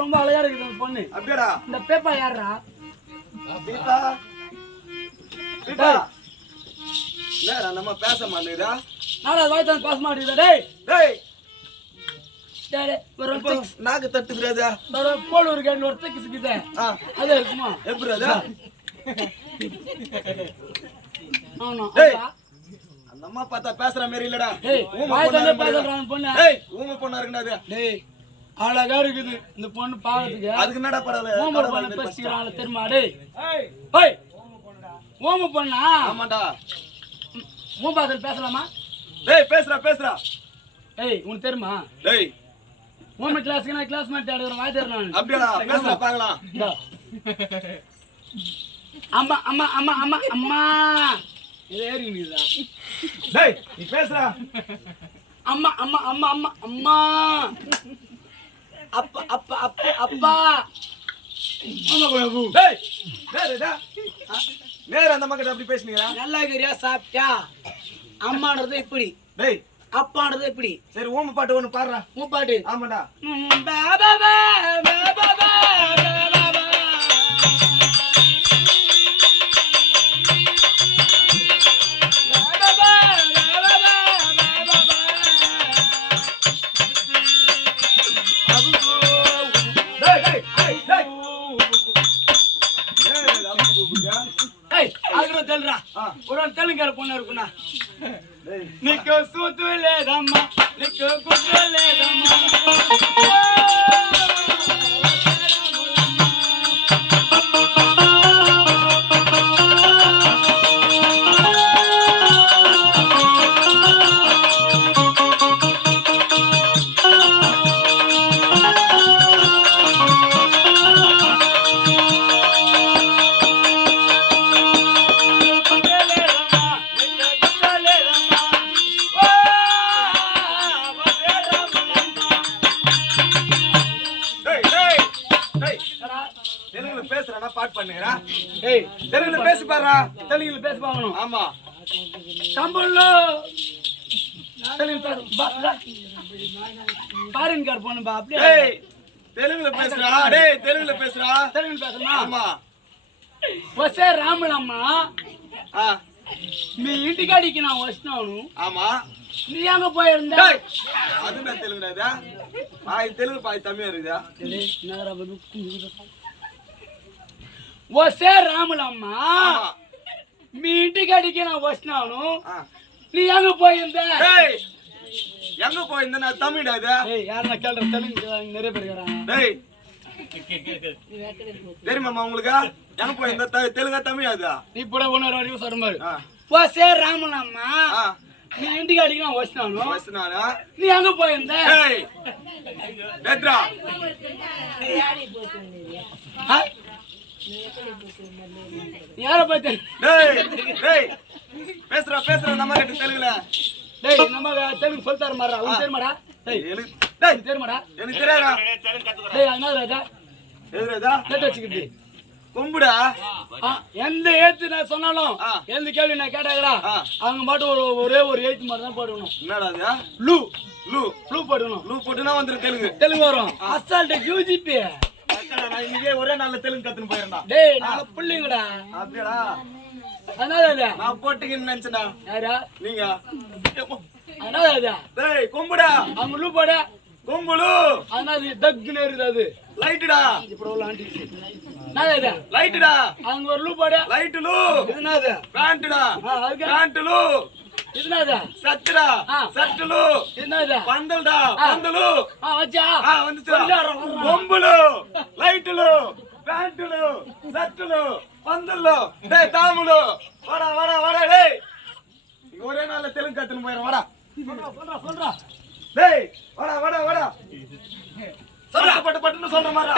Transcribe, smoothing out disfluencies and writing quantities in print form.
ரொம்ப அழகா இருக்குது பொண்ணு. அப்படியேடா. இந்த பேப்பா யாரா? பீதா. பீதா. இல்ல நம்ம பேச மாட்டேடா. நாளை வாய் தான் பேச மாட்டேடா. டேய். டேய். சரி ஒரு நாக்கு தட்டுக்குறாதா ஒரு போல் ஒரு கேன் ஒரு திக்குதே அது இருக்குமா எப்படிடா ஆமா அந்த அம்மா பார்த்தா பேசுற மாதிரி இல்லடா ஊமை பொண்ணா இருக்குடா டேய் அழகா இருக்குது இந்த பொண்ணு பாக்கிறதுக்கு அதுக்கு என்னடா பரவாயில்ல பேசிக்கிறாங்க தெரியுமா டேய் ஓம பொண்ணா ஆமாடா மூம்பாதல் பேசலாமா டேய் பேசுறா ஏய் உனக்கு தெரியுமா டேய் ஓம கிளாஸ்க்கு நான் கிளாஸ்மேட் எடுக்கிற மாதிரி தெரியும் அப்படிடா பேசுறா பார்க்கலாம் அம்மா அம்மா அம்மா அம்மா அம்மா இது ஏறிங்கடா டேய் நீ பேசுறா அம்மா அம்மா அம்மா அம்மா அம்மா அப்பா அப்பா அப்பா அப்பா அம்மா பாபு டேய் நேரடா நேரா அந்த மக்கட்ட அப்படி பேசுனீங்களா நல்லா இருக்கறியா சாப்பிட்டியா அம்மான்றது இப்படி டேய் அப்பான்றது இப்படி சரி ஊமை பாட்டு ஒன்னு பாடுறா ஊ பாட்டு ஆமாடா பாபா பாபா ஒரு தெலுங்கார பொண்ணு இருக்குண்ணா నీకు సూతు లేదమ్మా నీకు గుడ్డు లేదమ్మా தெலுங்குல பேசி பாருடா தெலுங்குல பேசி பாக்கணும் ஆமா தமிழ்ல தெலுங்கு பாரின் கார் போணும் பா அப்படியே டேய் தெலுங்குல பேசுடா டேய் தெலுங்குல பேசுடா தெலுங்கு பேசணுமா ஆமா వస్తే రాములమ్మ మీ ఇంటికాడికి నా వస్తున్నాను ஆமா நீ எங்க போயிருந்த அது நான் தெலுங்குடா பாய் தெலுங்கு பாய் தமிழ் இருக்குதா వస్తే రాములమ్మ మీ ఇంటికాడికి నా వస్తున్నాను நீ எங்க போயிருந்த எங்க போயிருந்த நான் தமிழ்டா இது யாரா கேள்ற தெலுங்கு நிறைய பேர் இருக்காங்க டேய் தெரியுமா உங்களுக்கு எங்க போயிருந்த தெலுங்கா தமிழ் அது நீ கூட ஒன்னொரு வாட்டி சொல்ற மாதிரி వస్తే రాములమ్మ నీ ఇంటికాడికి నా వస్తున్నాను నీ எங்க போயிருந்த யார பத்தி பேசுற நம்ம கிட்ட தெலுங்குல டேய் நம்ம தெலுங்கு சொல்லிட்டாரு மாறா உனக்கு தெரியுமாடா டேய் தெரியுமாடா எனக்கு தெரியாதா டேய் என்ன ராஜா எதுடா கேட்டு வச்சுக்கிட்டு கும்புடா எந்த ஏத்து நான் சொன்னாலும் எந்த கேள்வி நான் கேட்டாங்கடா அவங்க மட்டும் ஒரே ஒரு ஏத்து மட்டும் தான் போடணும் என்னடா அது லூ லூ லூ போடணும் லூ போட்டுனா வந்துரும் தெலுங்கு வரும் அசால்ட் யூஜிபி நான் இன்னைக்கே ஒரே நாள்ல தெலுங்கு கத்துன்னு போயிரேன்டா டேய் நான் புள்ளிங்கடா அப்படியேடா அண்ணாதா நான் போட்டுக்கின்னு நினைச்சேன்டா யாரா நீங்க அண்ணாதா டேய் கும்புடா அவங்க லூ போட கும்புலு அண்ணாது டக்குன்னு இருக்குது அது லைட்டுடா இப்போ உள்ள ஆண்டி நாதா லைட்டுடா அவங்க ஒரு லூ போட லைட் லூ இதுனாதா பேண்ட்டா அதுக்கு பேண்ட் லூ இதுனாதா சட்டடா சட்ட லூ இதுனாதா பந்தல்டா பந்தலு வச்சா வந்துச்சா கும்புலு லைட் லூ பேண்ட் லூ சட்ட லூ பந்தல்லு டேய் தாமுலு வாடா டேய் ஒரே நாள்ல தெலுங்கு கத்துன்னு போயிரேன் வாடா சொல்றா டேய் வாடா சொல்றா பட்டு பட்டுன்னு சொல்ற மாதிரி